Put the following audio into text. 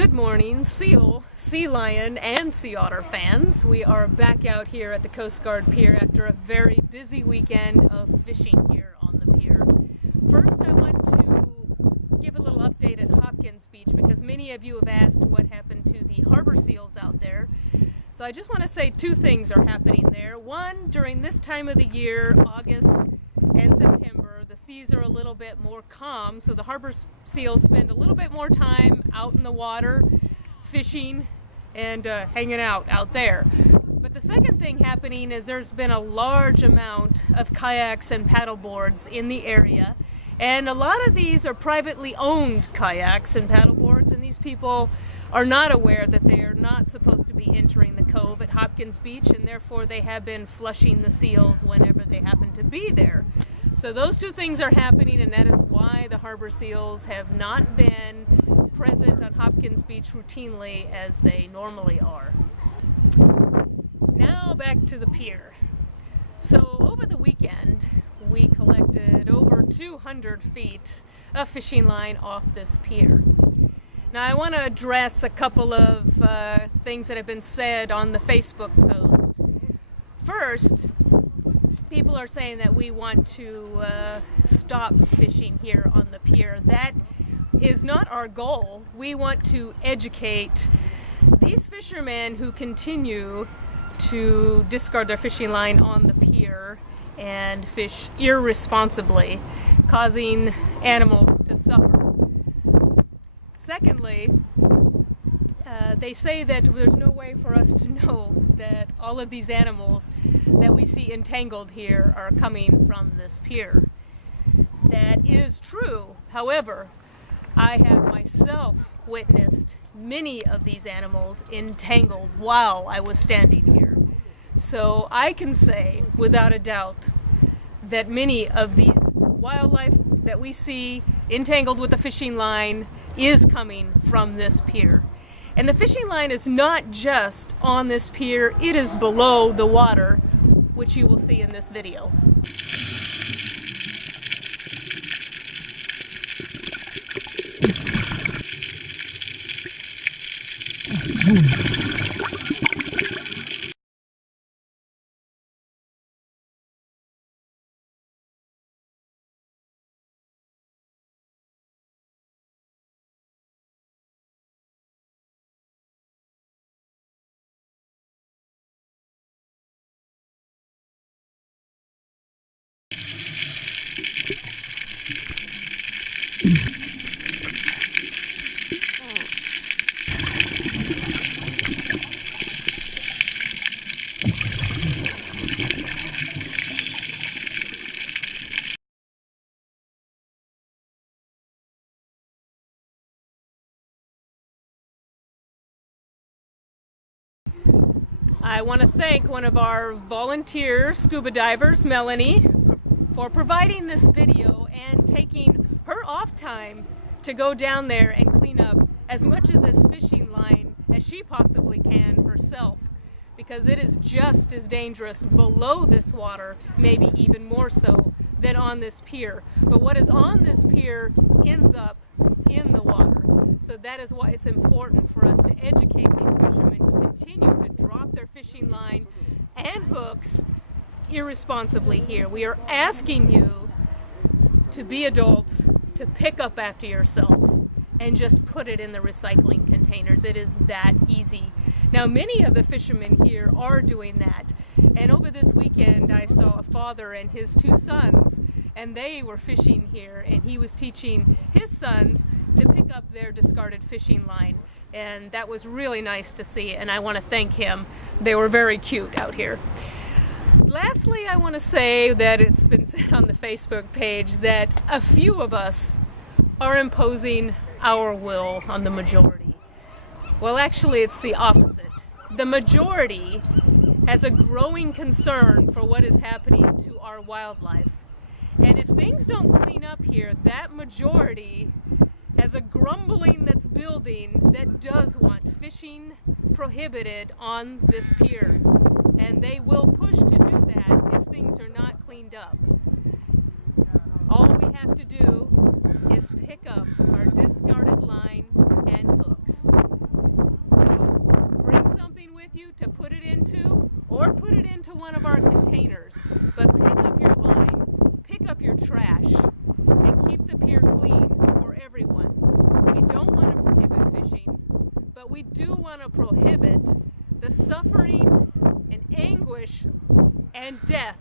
Good morning, seal, sea lion, and sea otter fans. We are back out here at the Coast Guard Pier after a very busy weekend of fishing here on the pier. First, I want to give a little update at Hopkins Beach because many of you have asked what happened to the harbor seals out there. So I just want to say two things are happening there. One, during this time of the year, August and September, the seas are a little bit more calm, so the harbor seals spend a little bit more time out in the water, fishing and hanging out there. But the second thing happening is there's been a large amount of kayaks and paddle boards in the area, and a lot of these are privately owned kayaks and paddle boards, and these people are not aware that they are not supposed to be entering the cove at Hopkins Beach, and therefore they have been flushing the seals whenever they happen to be there. So those two things are happening, and that is why the harbor seals have not been present on Hopkins Beach routinely as they normally are. Now back to the pier. So over the weekend we collected over 200 feet of fishing line off this pier. Now I want to address a couple of things that have been said on the Facebook post. First, people are saying that we want to stop fishing here on the pier. That is not our goal. We want to educate these fishermen who continue to discard their fishing line on the pier and fish irresponsibly, causing animals to suffer. Secondly, they say that there's no way for us to know that all of these animals that we see entangled here are coming from this pier. That is true. However, I have myself witnessed many of these animals entangled while I was standing here. So I can say without a doubt that many of these wildlife that we see entangled with the fishing line is coming from this pier. And the fishing line is not just on this pier, it is below the water, which you will see in this video. I want to thank one of our volunteer scuba divers, Melanie, for providing this video and taking her off time to go down there and clean up as much of this fishing line as she possibly can herself, because it is just as dangerous below this water, maybe even more so than on this pier. But what is on this pier ends up in the water. So that is why it's important for us to educate these fishermen who continue to drop their fishing line and hooks irresponsibly here. We are asking you to be adults, to pick up after yourself, and just put it in the recycling containers. It is that easy. Now, many of the fishermen here are doing that. And over this weekend, I saw a father and his two sons, and they were fishing here, and he was teaching his sons to pick up their discarded fishing line. And that was really nice to see, and I want to thank him. They were very cute out here. Lastly, I want to say that it's been said on the Facebook page that a few of us are imposing our will on the majority. Well, actually, it's the opposite. The majority has a growing concern for what is happening to our wildlife. And if things don't clean up here, that majority has a grumbling that's building that does want fishing prohibited on this pier. And they will push to do that if things are not cleaned up. All we have to do is pick up our discarded line and hooks. we do want to prohibit the suffering and anguish and death